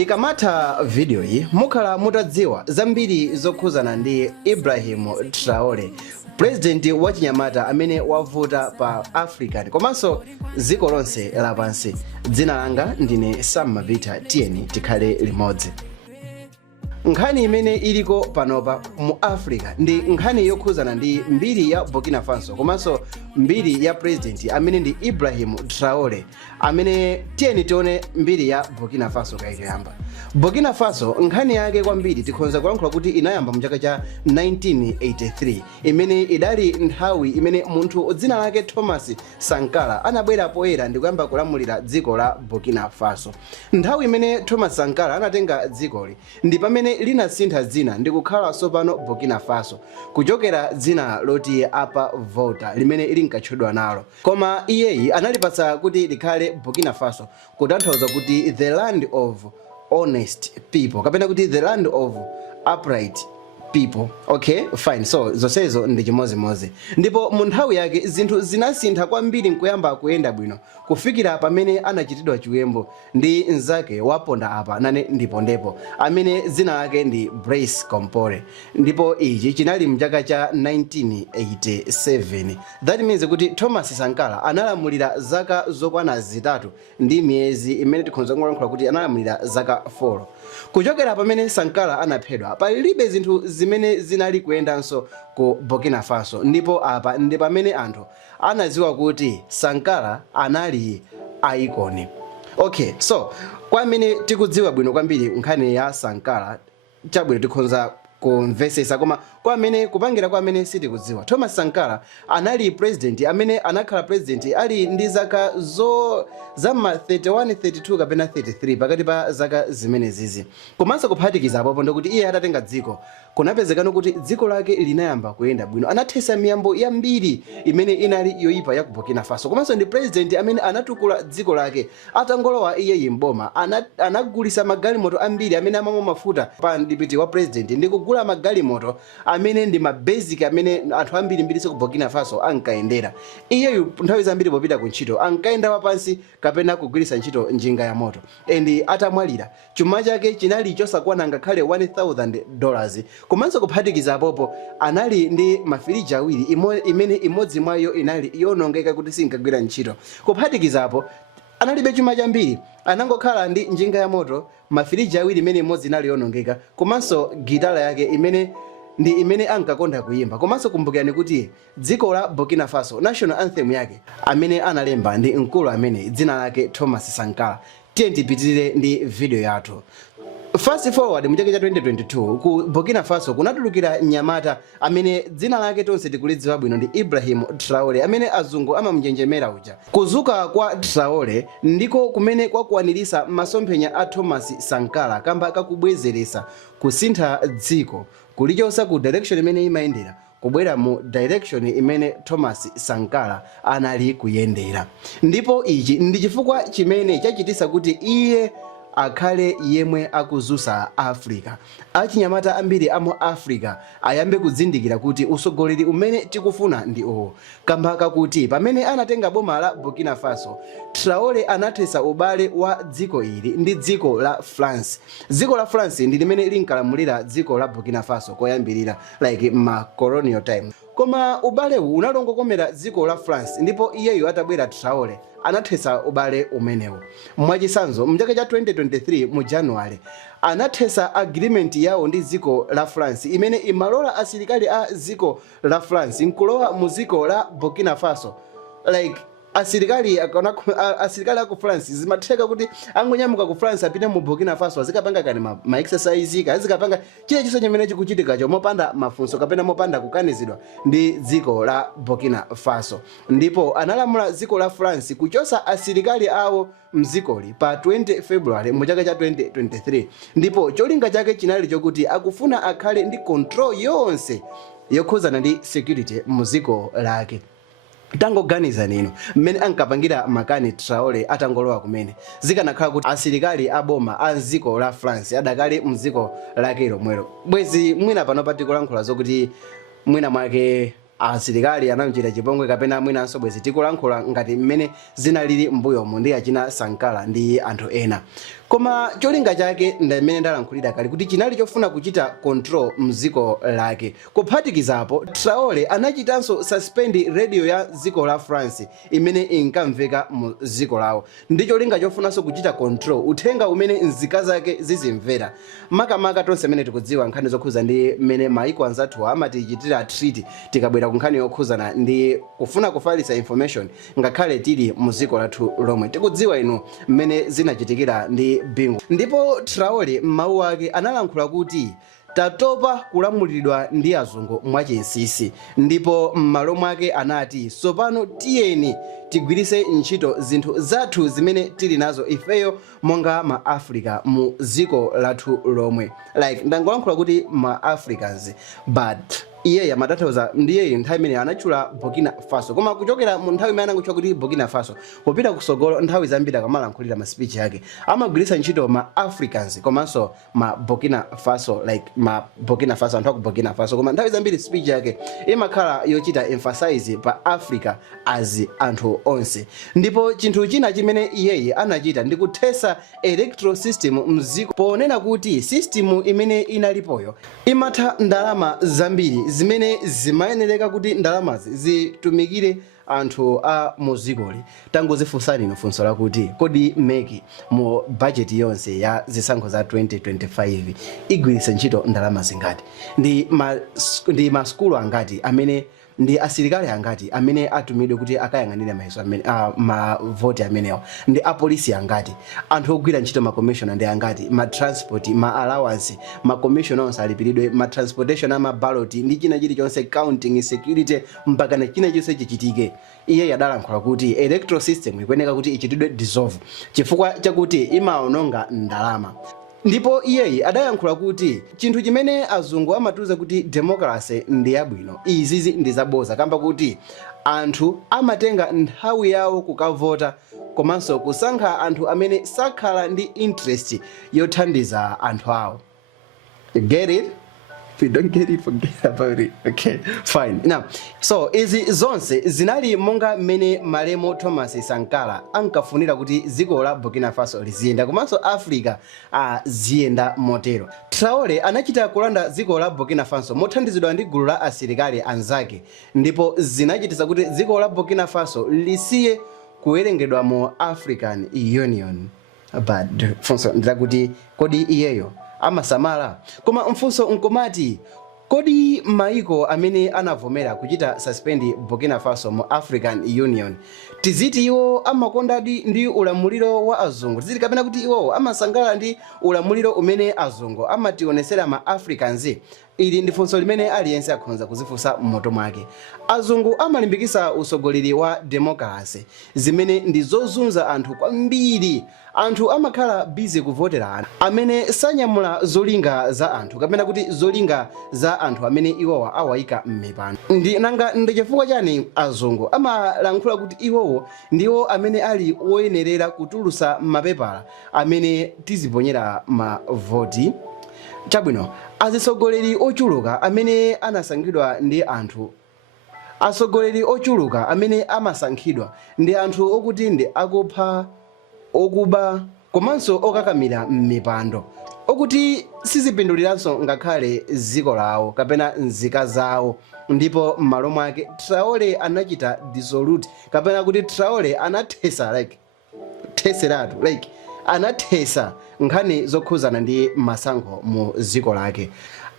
Ikamata video hii mukhala mutadziwa zambiri zokhuzana ndi Ibrahim Traore, president wa Chinyamata amene wavuta pa African komanso dziko lonse lapansi. Dzina langa ndine Sam Mavita, tiyeni tikhale limodzi. Nkhani imene iliko panopa mu Africa ndi nkhani yokhuzana ndi mbiri ya Burkina Faso komanso mbiri ya president amene ndi Ibrahim Traore, amene tiyeni tione mbiri ya Burkina Faso kayamba. Burkina Faso nkhani yake kwambiri tikhonza kulankhula kuti inayamba mchaka cha 1983 imene idali nthawi imene munthu dzina lake Thomas Sankara anabwera poyera ndi kuyamba kulamulira dziko la Burkina Faso. Nthawi imene Thomas Sankara anatenga dzikoli ndi pamene linasintha dzina ndi kukhala sopano Burkina Faso kuchokera dzina loti Apa Volta limene linkatchedwa nalo, koma iyeyi analipatsa kuti likhale Burkina Faso kutanthauza kuti the land of honest people kapena kuti the land of upright people. Okay, fine. So zonsezo ndi chimozimozi. Ndipo mu nthawi yake zinthu zinasintha kwambiri nkuyamba kuyenda bwino kufikira pamene anachitidwa chiwembu ndi nzake waponda apa nane ndipondepo amene dzina lake ndi Blaise Compaoré, ndipo ichi chinali mchaka cha 1987. That means kuti Thomas Sankara analamulira zaka zokwana zitatu ndi miyezi imene tikhonza kulankhula kuti analamulira zaka 4. Kuchokera pamene Sankara anaphedwa palibe zinthu zimene zinali kuyendanso ku Burkina Faso, ndipo apa ndi pamene anthu anaziwa kuti Sankara anali icon. Okay, so kwa amene tikudziwa bwino kwambiri nkhani ya Sankara chabwino tikhonza kumvesesa, koma kwa amene kupangira kwa amene sitikudziwa, Thomas Sankara anali president amene anakhala president ali ndi zaka zama 31 32 kapena 33 pakati pa zaka zimene zizi. Komanso kuphatikiza apo ndikuti iye atatenga dziko kunapezekano kuti dziko lake linayamba kuyenda bwino, anathesa miyambo yambiri imene inali yoyipa ya ku Burkina Faso. Komanso ndi president amene anatukula dziko lake atangolowa iye mboma, anagulisa magalimoto ambiri amene amamwa mafuta pa ndipiti wa president ndi kugula magalimoto amene ndi mabasic amene anthu ambiri mbiriso ku Burkina Faso ankayendera. Iyeyu nthawi zambiri popita ku ntchito ankayenda wapansi kapena kugwirisa ntchito njinga ya moto, and atamwalira chuma chake chinali chosakwana ngakhale $1,000. Komanso kuphatikiza apopo anali ndi mafiriji awiri imene imodzi mwayo inali yonongeka kuti sinkagwira ntchito. Kuphatikiza apo analibe chuma chambiri, anangokhala ndi njinga ya moto, mafiriji awiri imene imodzi inali yonongeka, komanso gitara yake imene ankakonda kuyimba. Komanso kumbukirani kuti dziko la Burkina Faso national anthem yake amene analemba ndi mkulu amene dzina lake Thomas Sankara. Tiyeni tipitirire ndi video yathu. Fast forward mchaka cha 2022 ku Burkina Faso kunatulukira Nyamata amene dzina lake tonse tikulidziwa bwino ndi Ibrahim Traore amene azungu amamunjenjemera uja. Kuzuka kwa Traore ndiko kumene kwakwanirisa masomphenya a Thomas Sankara kamba kakubwezeresa kusintha dziko kulichosa ku direction imene imayendera kubwera mu direction imene Thomas Sankara anali kuyendera. Ndipo ichi ndi chifukwa chimene chachitisa kuti iye akhale yemwe akuzusa Africa. Achinyamata ambiri amu Africa ayambe kudzindikira kuti usogoleri umene tikufuna ndi uwu, kamba kakuti pamene anatenga boma la Burkina Faso, Traore anathesa ubale wa dziko ili ndi dziko la France. Dziko la France ndi limene linkalamulira dziko la Burkina Faso koyambirira like ma colonial time. Koma ubale huu unalongokomera dziko la France, ndipo iyeyo atabwera Traore anathesa ubale umenewu. Mwachisanzo mchaka cha 2023 mu January anathesa agreement yawo ndi dziko la France imene imalola asilikali a dziko la France nkulowa mu dziko la Burkina Faso. Like asilikali aku France zimatheka kuti angonyamuka ku France apite mu Burkina Faso azikapanga kani ma exercise azikapanga chile chiso chimene chikuchitika cho mopanda mafunso kapena mopanda kukanizidwa ndi dziko la Burkina Faso. Ndipo analamula dziko la France kuchosa asilikali awo mzikoli pa 20 February mu chaka cha 2023, ndipo cholinga chake chinali chokuti akufuna akhale ndi control yonse yokhuzana ndi security mu dziko lake. Tangoganiza nino mmene ankapangira makani Traore atangolowa kumene zikanakhala kuti asilikali aboma a dziko la France adakali mdziko lake lomwelo. Bwezi mwina pano patikulankhula zokuti mwina mwake asilikali anamchita chipongwe kapena mwina bwezi tikulankhula ngati mmene zinalili mbuyomu ndi achina Sankara ndi anthu ena. koma cholinga chake ndamene ndalankhulira kale kuti chinali chofuna kuchita control mziko lake. Kuphatikizapo Traore anachitanso suspend radio ya ziko la France imene inkamveka mu ziko lawo, ndi cholinga chofunanso kuchita control uthenga umene nzika zake zizimvera. Makamaka tonse amene tikudziwa nkhani zokhuza ndi mmene maiko anzathu amatichitira treat tikabwera ku nkhani yokhuzana ndi kufuna kufalitsa information ngakhale tili mu ziko lathu lomwe. Tikudziwa inu mmene zinachitikira ndi Bingu. Ndipo Traore m'mawu ake analankhula kuti tatopa kulamuliridwa ndi azungu mwachinsisi, ndipo m'malo mwake anati sopano tiyeni tigwirise ntchito zinthu zathu zimene tili nazo ifeyo monga ma Africa mu ziko lathu lomwe. Like ndangolankhula kuti ma Africans, but iye amatanthauza ndiye nthawi imene anachula Burkina Faso, koma kuchokera mu nthawi imene anachula kuti Burkina Faso kupita kusogolo nthawi zambiri akamalankhulira ma speech yake amagwiritsa ntchito ma Africans komanso ma Burkina Faso, like ma Burkina Faso, anthu aku Burkina Faso, koma nthawi zambiri speech yake imakhala yochita emphasize pa Africa as anthu onse. Ndipo chinthu china chimene iyeyi anachita ndi kuthesa electoral system mziko ponena kuti system imene inalipoyo imatha ndalama zambiri zimene zimayenereka kuti ndalamazi zitumikire anthu a muzikoli. Tangozifunsani ino funso lakuti kodi meki mu budget yonse ya zisankho za 2025 igwiritsa ntchito ndalama zingati? Ndi maskulu angati amene ndi asilikali angati amene atumidwe kuti akayang'anire mayeso amene ma vote amenewa? Ndi apolisi angati? Anthu ogwira ntchito ma commissioner ndi angati? Ma transport, ma allowance, ma commissioner onse alipiridwe, ma transportation, ama ballot ndi china chilichonse, counting, security, mpaka na china chonse chichitike. Iye yadalankhula kuti electoral system ikuyeneka kuti ichitidwe dissolve chifukwa chakuti imaononga ndalama. Ndipo iyeyi adayankhula kuti chinthu chimene azungu amatuza kuti democracy ndi yabwino, izizi ndi zaboza, kamba kuti anthu amatenga nthawi yawo kukavota komanso kusankha anthu amene sakhala ndi interest yothandiza anthu awo. You get it? If you don't get it, forget about it. Okay, fine. Now, so izi zonse zinali monga mene Malemo Thomas Sankara ankafunira kuti ziko la Burkina Faso liziyenda komanso Africa ziyenda motero. Traore anachita kulanda ziko la Burkina Faso mothandizidwa ndi gulu la asilikali anzake, ndipo zinachitisa kuti ziko la Burkina Faso lisiye kuwerengedwa mu African Union. But funso ndakuti kodi iyeyo amasamala? Koma mfunso nkomati kodi maiko amene anavomera kuchita suspend Burkina Faso mu African Union tiziti iwo amakondadi ndi ulamuliro wa azungu, tiziti kapena kuti iwo amasangalala ndi ulamuliro umene azungu amationesera ma Africans? Ili ndi funso limene aliyense akhonza kuzifunsa mmoto mwake. Azungu amalimbikisa usogoleri wa democracy zimene ndi zozunza anthu kwambiri. Anthu amakhala busy kuvotera anthu amene sanyamula zolinga za anthu kapena kuti zolinga za anthu amene iwowa awayika m'mipando. Ndi chifukwa chani azungu amalankhula kuti iwowo ndiwo amene ali woyenerera kutulusa mapepala amene tiziponyera ma voti? Chabwino, azisogoleri ochuluka amene anasankhidwa ndi anthu, asogoleri ochuluka amene amasankhidwa ndi anthu okuti ndi akupha, okuba komanso okakamira m'mipando, okuti sizipinduliranso ngakhale ziko lawo kapena nzika zawo. Ndipo m'malo mwake Traore anachita dissolute kapena kuti Traore anathesa anathesa nkhani zokhuzana ndi masankho mu ziko lake.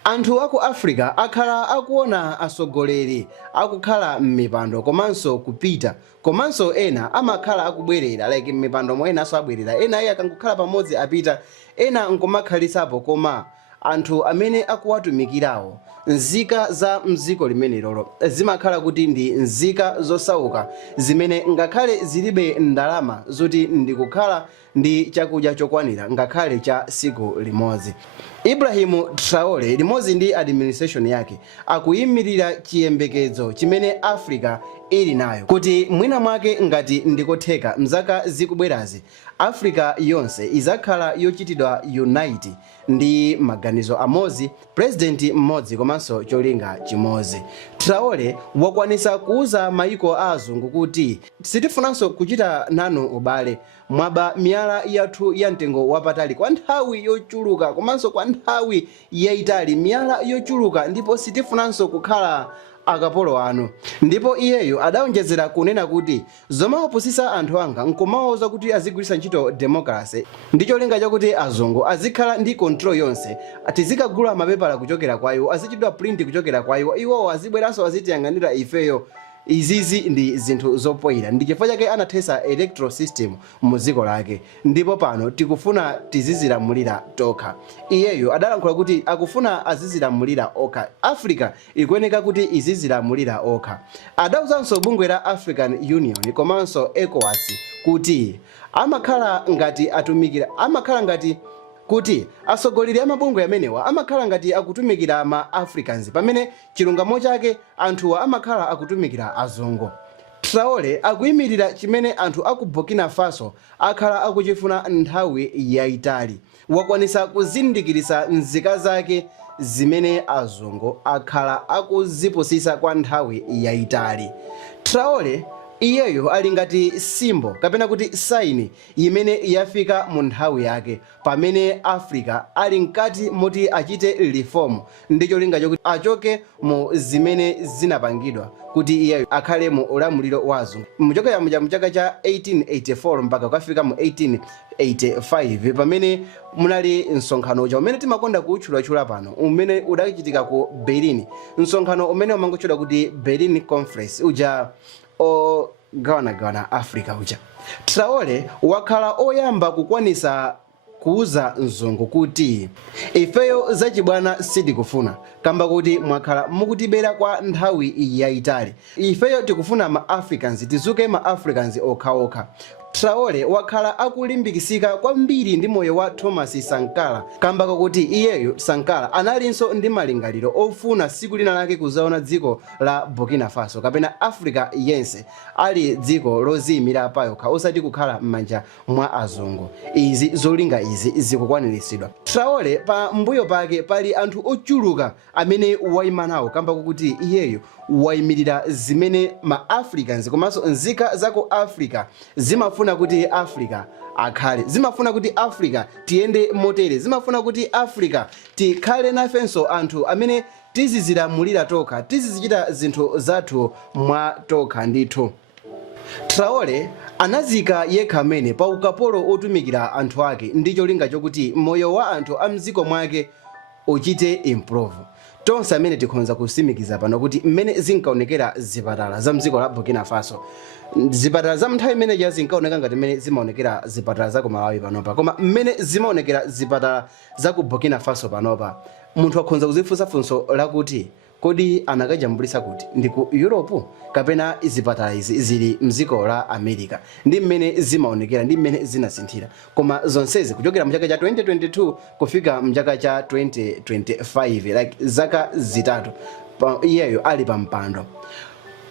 Anthu aku Africa akhala akuona asogoleri akukhala m'mipando komanso kupita, komanso ena amakhala akubwerera m'mipando mwenaso abwerera, ena iye akangokhala pamodzi apita, ena nkomakhalisapo. Koma anthu amene akuwatumikirawo nzika za mziko limene lolo zimakhala kuti ndi nzika zosauka zimene ngakhale zilibe ndalama zoti ndikukhala ndi chakudya chokwanira ngakhale cha siku limodzi. Ibrahim Traore limodzi ndi administration yake akuyimirira chiyembekezo chimene Africa ili nayo kuti mwina mwake ngati ndikotheka mzaka zikubwerazi Africa yonse izakhala yochitidwa unite ndi maganizo amodzi, president mmodzi komanso cholinga chimodzi. Traore wakwanisa kuuza maiko azungu kuti sitifunanso kuchita nanu ubale, mwaba miyala yathu ya mtengo wapatali kwa nthawi yochuluka komanso kwa nthawi yayitali, miyala yochuluka, ndipo sitifunanso kukhala akapolo anu. Ndipo iyeyo adawonjezera kunena kuti zomawapusisa anthu anga nkumawuza kuti azigwiritsa ntchito democracy ndi cholinga chakuti azungu azikhala ndi control yonse, tizikagula mapepala kuchokera kwa iwo, azichitidwa print kuchokera kwa iwo, iwowo azibweranso azitiyang'anira ifeyo. Izizi ndi zinthu zopoyira, ndi chifukwa chake anathesa electoral system mu dziko lake, ndipo pano tikufuna tizizilamulira tokha. Iyeyo adalankhula kuti akufuna azizilamulira okha, Africa ikuyeneka kuti izizilamulira okha. Adawuzanso bungwe la African Union komanso ECOWAS kuti amakhala ngati kuti asogoleri amabungwe amenewa amakhala ngati akutumikira ma Africans, pamene chilungamo chake anthuwa amakhala akutumikira azungu. Traore akuyimirira chimene anthu aku Burkina Faso akhala akuchifuna nthawi yayitali. Wakwanisa kuzindikirisa nzika zake zimene azungu akhala akuzipusisa kwa nthawi yayitali. Traore iyeyo ali ngati simbo kapena kuti saini imene yafika mu nthawi yake, pamene Africa ali mkati moti achite reform ndi cholinga chokuti achoke mu zimene zinapangidwa kuti iyeyo akhale mu ulamuliro wa azungu. Muchokera mu chaka cha 1884 mpaka kufika mu 1885 pamene munali msonkhano uja umene timakonda kuutchula pano, umene udachitika ku Berlin, msonkhano umene umangotchedwa kuti Berlin Conference uja gawana Africa uja. Traore wakhala oyamba kukwanisa kuuza mzungu kuti ifeyo zachibwana sitikufuna, kamba kuti mwakhala mukutibera kwa nthawi yayitali, ifeyo tikufuna ma Africans, tizuke ma Africans okhaokha. Traore wakhala akulimbikisika kwambiri ndi moyo wa Thomas Sankara, kamba kuti iyeyo Sankara analinso ndi malingaliro ofuna siku lina lake kuzaona dziko la Burkina Faso kapena Africa yense ali dziko loziyimira payokha osati kukhala m'manja mwa azungu. Izi zolinga izi zikukwaniritsidwa. Traore pa mbuyo pake pali anthu ochuluka amene wayima nawo, kamba kuti iyeyo wayimirira zimene ma Africans komanso nzika zako Africa zimafuna kuti Africa akhale, zimafuna kuti Africa tiyende motere, zimafuna kuti Africa tikhale nafenso anthu amene tizizilamulira tokha, tizizichita zinthu zathu mwa tokha ndithu. Traore anazika yekha amene pa ukapolo otumikira anthu ake ndi cholinga chokuti moyo wa anthu a mdziko mwake uchite improve. Tonse amene tikhonza kusimikiza pano kuti mmene zinkaonekera zipatala za mdziko la Burkina Faso, zipatala za nthawi imene zinkaoneka ngati mmene zimaonekera zipatala za ku Malawi panopa, koma mmene zimaonekera zipatala za ku Burkina Faso panopa, munthu akhonza kuzifunsa funso lakuti kodi anakajambulisa kuti ndi ku Europe kapena zipatala izi zili mdziko la America, ndi mmene zimaonekera ndi mmene zinasinthira. Koma zonsezi kuchokera mchaka cha 2022 kufika mchaka cha 2025, like zaka zitatu iyeyo ali pa mpando.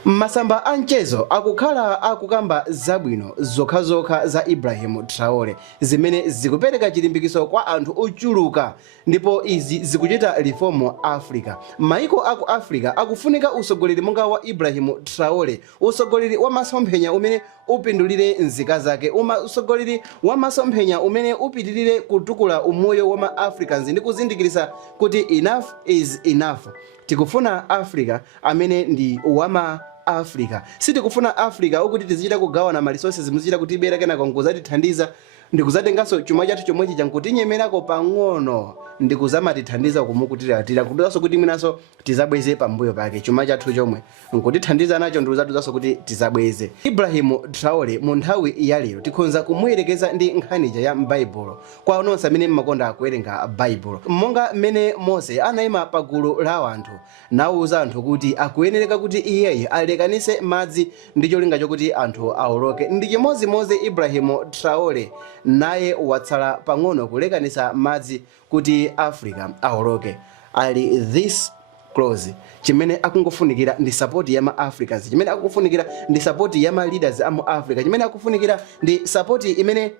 Masamba anchezo akukhala akukamba zabwino zokhazokha za Ibrahim Traore zimene zikupereka chilimbikiso kwa anthu ochuluka, ndipo izi zikuchita reform Africa. Maiko aku Africa akufunika usogoleri monga wa Ibrahim Traore, usogoleri wa masomphenya umene upindulire nzika zake, usogoleri wa masomphenya umene upitirire kutukula umoyo wa ma Africans ndi kuzindikirisa kuti enough is enough. Tikufuna Africa amene ndi wama Africa, sitikufuna Africa ukuti tizichita kugawana ma resources muzichita kutibera kenako nkuzatithandiza ndikuzatenganso chuma chathu chomwechi chankutinyemera pang'ono ndikuzamatithandiza kumukutiratira kuduzaso kuti mwinaso tizabweze pambuyo pake chuma chathu chomwe nkutithandiza nacho ndikuzatuzaso kuti tizabweze. Ibrahim Traore mu nthawi ya lero tikhonza kumuyerekeza ndi nkhanija ya m'Baibulo kwa onse amene mmakonda akuwerenga Baibulo, monga mmene Mose anayima pagulu la anthu nawuza anthu kuti akuyenereka kuti iyeyo alekanise madzi ndi cholinga chokuti anthu awoloke. Ndi chimodzimodzi Ibrahim Traore naye watsala pang'ono kulekanisa madzi kuti Africa awoloke. Ali this close chimene akungofunikira ndi support ya ma Africans, chimene akufunikira ndi support ya ma leaders amu Africa, chimene akufunikira ndi support imene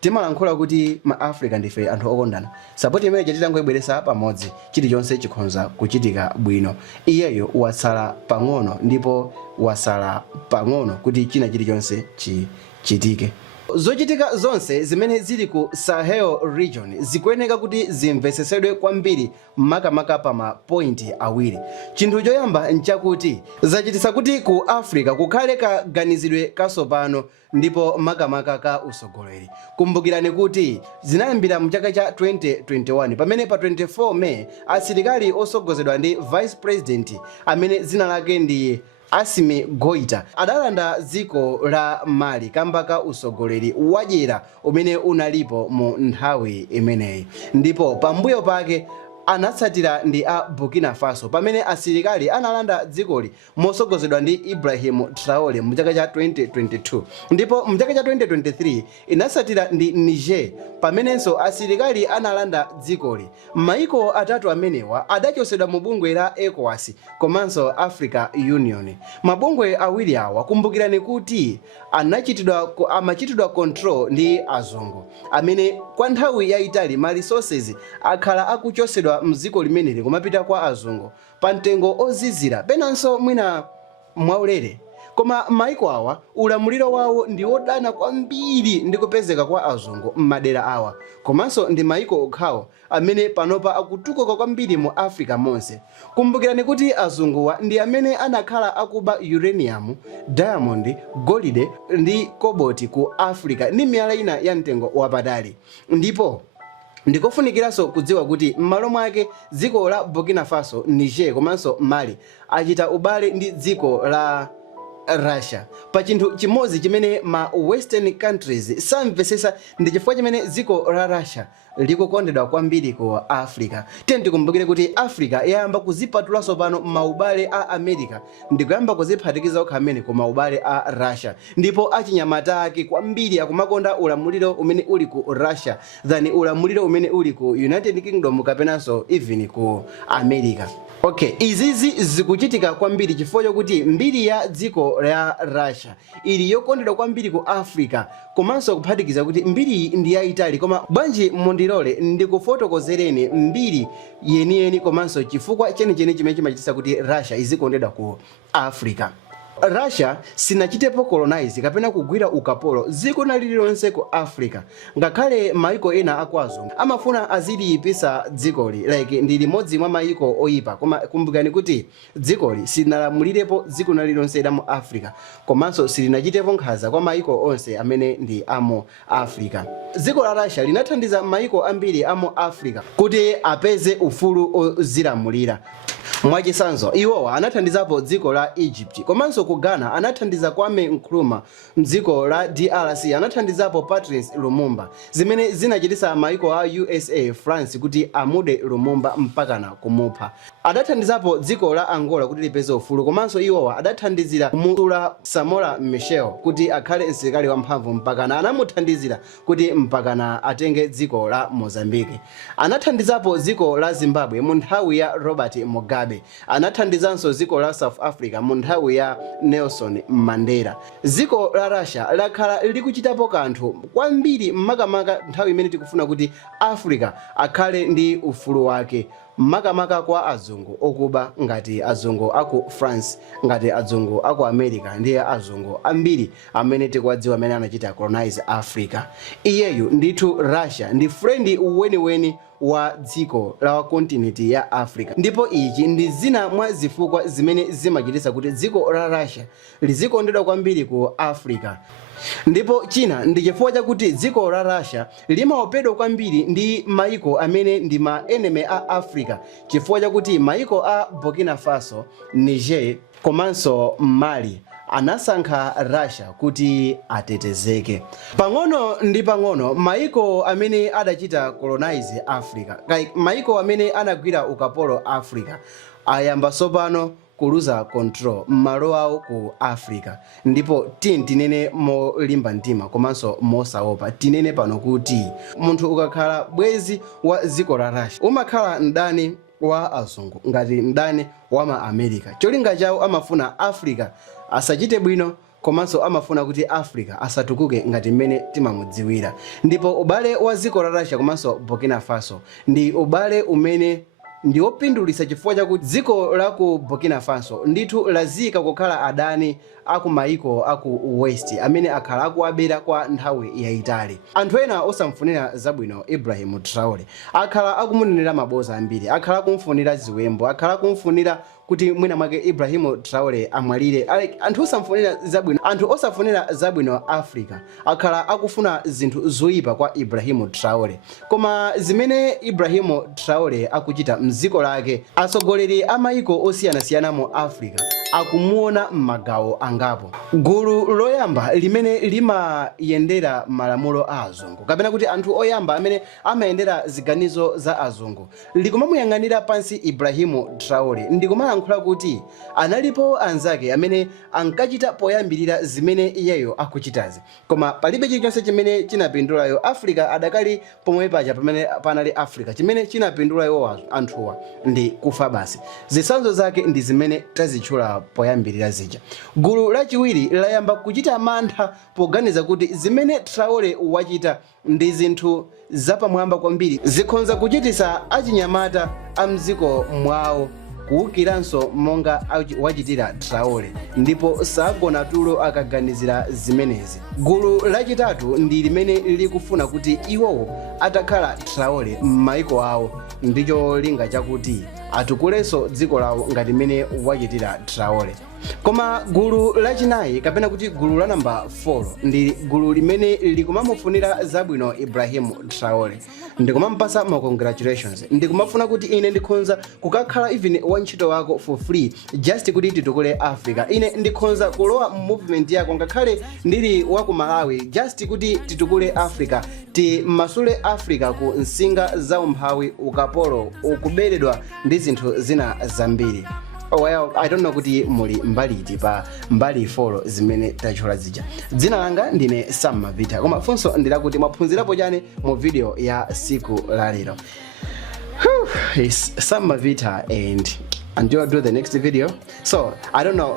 timalankhula kuti ma Africa ndife anthu okondana. Support imene titangoibweretsa pamodzi chilichonse chikhonza kuchitika bwino. Iyeyo watsala pang'ono ndipo wasala pang'ono kuti china chilichonse chichitike. Zochitika zonse zimene zili ku Sahel region zikuyeneka kuti zimvetsetsedwe kwambiri makamaka pa ma point awiri. Chinthu choyamba nchakuti zachititsa kuti ku Africa kukhale kaganizidwe kasopano ndipo makamaka ka usogoleri. Kumbukirani kuti zinayambira mu chaka cha 2021 pamene pa 24 May asilikali osogozedwa ndi Vice President amene dzina lake ndi Assimi Goita adalanda dziko la Mali kamba ka usogoleri wadyera umene unalipo mu nthawi imeneyi, ndipo pambuyo pake anatsatira ndi a Burkina Faso pamene asilikali analanda dzikoli mosogozedwa ndi Ibrahim Traore mu chaka cha 2022, ndipo mu chaka cha 2023 inatsatira ndi Niger pamenenso asilikali analanda dzikoli. Maiko atatu amenewa adachosedwa mu bungwe la ECOWAS komanso Africa Union. Mabungwe awiri awa kumbukirani kuti amachitidwa control ndi azungu amene kwa nthawi yayitali ma resources akhala akuchosedwa mziko limeneli kumapita kwa azungu pa mtengo ozizira penanso mwina mwaulere. Koma maiko awa ulamuliro wawo ndi wodana kwambiri ndi kupezeka kwa azungu m'madera awa, komanso ndi maiko okhawo amene panopa akutukuka kwambiri mu Africa monse. Kumbukirani kuti azunguwa ndi amene anakhala akuba uranium, diamond, golide ndi cobalt ku Africa ndi miyala ina ya mtengo wapatali. Ndipo ndikofunikiranso kudziwa kuti m'malo mwake dziko la Burkina Faso, Niger komanso Mali achita ubale ndi dziko la Russia pa chinthu chimodzi chimene ma western countries samvetsetsa, ndi chifukwa chimene dziko la Russia likukondedwa kwambiri ku Africa. Tikumbukire kuti Africa yayamba kuzipatulanso pano maubale a America ndikuyamba kuziphatikiza okhamene ku maubale a Russia, ndipo achinyamata ake kwambiri akumakonda ulamuliro umene uli ku Russia than ulamuliro umene uli ku United Kingdom kapenanso even ku America. Okay, izizi zikuchitika kwambiri chifukwa chokuti mbiri ya dziko la Russia ili yokondedwa kwambiri ku Africa, komanso kuphatikiza kuti mbiri ndi yayitali. Koma bwanji mundilole ndikufotokozereni mbiri yeniyeni komanso chifukwa chenicheni chimene chimachititsa kuti Russia izikondedwa ku Africa. Russia sinachitepo colonize kapena kugwira ukapolo dziko lililonse ku Africa, ngakhale maiko ena akwazo amafuna aziliyipisa dzikoli like ndi limodzi mwa maiko oyipa. Koma kumbukani kuti dzikoli silinamulirepo dziko lililonse la mu Africa, komanso silinachitepo nkhanza kwa maiko onse amene ndi amu Africa. Dziko la Russia linathandiza maiko ambiri amu Africa kuti apeze ufulu ozilamulira. Mwachisanzo iwowa anathandizapo dziko la Egypt, komanso ku Ghana anathandiza Kwame Nkrumah, mdziko la DRC anathandizapo Patrice Lumumba, zimene zinachititsa maiko a USA, France kuti amude Lumumba mpakana kumupha. Adathandizapo dziko la Angola kuti lipeze ufulu, komanso iwowa adathandizira kumutula Samora Machel kuti akhale msilikali wamphamvu mpakana anamuthandizira kuti mpakana atenge dziko la Mozambique. Anathandizapo dziko la Zimbabwe mu nthawi ya Robert Mugabe, anathandizanso dziko la South Africa mu nthawi ya Nelson Mandela. Dziko la Russia lakhala likuchitapo kanthu kwambiri makamaka nthawi imene tikufuna kuti Africa akhale ndi ufulu wake, makamaka kwa azungu okuba ngati azungu aku France, ngati azungu aku America ndiye azungu ambiri amene tikwadziwa amene anachita colonize Africa. Iyeyu ndithu Russia ndi friend weniweni wa dziko la continent ya Africa, ndipo ichi ndi zina mwa zifukwa zimene zimachititsa kuti dziko la Russia lizikondedwa kwambiri ku Africa. Ndipo china ndi chifukwa chakuti dziko la Russia limaopedwa kwambiri ndi maiko amene ndi ma enemy a Africa, chifukwa chakuti maiko a Burkina Faso, Niger komanso Mali anasankha Russia kuti atetezeke. Pang'ono ndi pang'ono maiko amene adachita colonize Africa, maiko amene anagwira ukapolo Africa, ayamba sopano kuluza control m'malo awo ku Africa. Ndipo tinene molimba mtima komanso mosaopa, tinene pano kuti munthu ukakhala bwezi wa dziko la Russia umakhala mdani wa azungu ngati mdani wa ma America. Cholinga chawo amafuna Africa asachite bwino komanso amafuna kuti Africa asatukuke ngati mmene timamudziwira. Ndipo ubale wa dziko la Russia komanso Burkina Faso ndi ubale umene ndi opindulitsa chifukwa chakuti dziko la ku Burkina Faso ndithu lazika kukhala adani aku maiko aku West amene akhala akuwabera kwa nthawi yayitali. Anthu ena osamfunira zabwino Ibrahim Traore akhala akumunenera maboza ambiri, akhala kumfunira ziwembo, akhala kumfunira kuti mwina mwake Ibrahim Traore amwalire. Anthu osafunira zabwino Africa akhala akufuna zinthu zoyipa kwa Ibrahim Traore. Koma zimene Ibrahim Traore akuchita mziko lake, atsogoleri a maiko osiyanasiyana mu Africa akumuona m'magawo angapo. Gulu loyamba limene limayendera malamulo a azungu kapena kuti anthu oyamba amene amayendera ziganizo za azungu likumamuyang'anira pansi Ibrahim Traore ndikumayankhula kuti analipo anzake amene ankachita poyambirira zimene iyeyo akuchitazi, koma palibe chilichonse chimene chinapindulayo. Africa adakali pomwe paja pamene panali Africa, chimene chinapindulayo anthuwa ndi kufa basi. Zitsanzo zake ndi zimene tazitchula poyambirira zija. Gulu lachiwiri layamba kuchita mantha poganiza kuti zimene Traore wachita ndi zinthu zapamwamba kwambiri, zikhonza kuchitisa achinyamata a mziko mwawo kuukiranso monga wachitira Traore, ndipo sagona tulo akaganizira zimenezi. Gulu lachitatu ndi limene likufuna kuti iwowo atakhala Traore m'maiko awo ndicho linga chakuti atukulenso dziko lawo ngati mene wachitira Traore. Koma gulu lachinayi kapena kuti gulu la namba 4 ndi gulu limene likumamufunira zabwino Ibrahim Traore, ndikumampasa ma congratulations, ndikumafuna kuti ine ndikhonza kukakhala even wantchito wako for free just kuti titukule Africa. Ine ndikhonza kulowa movement yako ngakhale ndili wa ku Malawi just kuti titukule Africa, timasule Africa ku nsinga za umphawi, ukapolo, ukuberedwa ndi zinthu zina zambiri. Well, I don't know kuti muli mbaliti pa mbali 4 zimene tachula zija. Dzina langa ndine Sam Mavita, koma funso ndilakuti mwaphunzirapo chani mu video ya siku la lero. It's Sam Mavita, and until I do the next video. So I don't know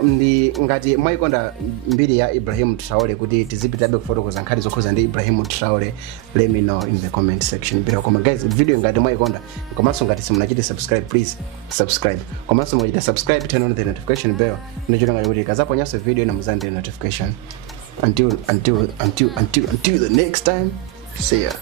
ngati mwaikonda mbiri ya Ibrahim Traore kuti tizipitabe kufotokoza nkhani zokhuza ndi Ibrahim Traore, let me know in the comment section below. Koma guys, video ngati mwaikonda komanso ngati simunachite subscribe, please subscribe. Komanso mwachita subscribe, turn on the notification bell ndicho ngati kuti kazapo nyaso video na muzande notification. Until the next time, see ya.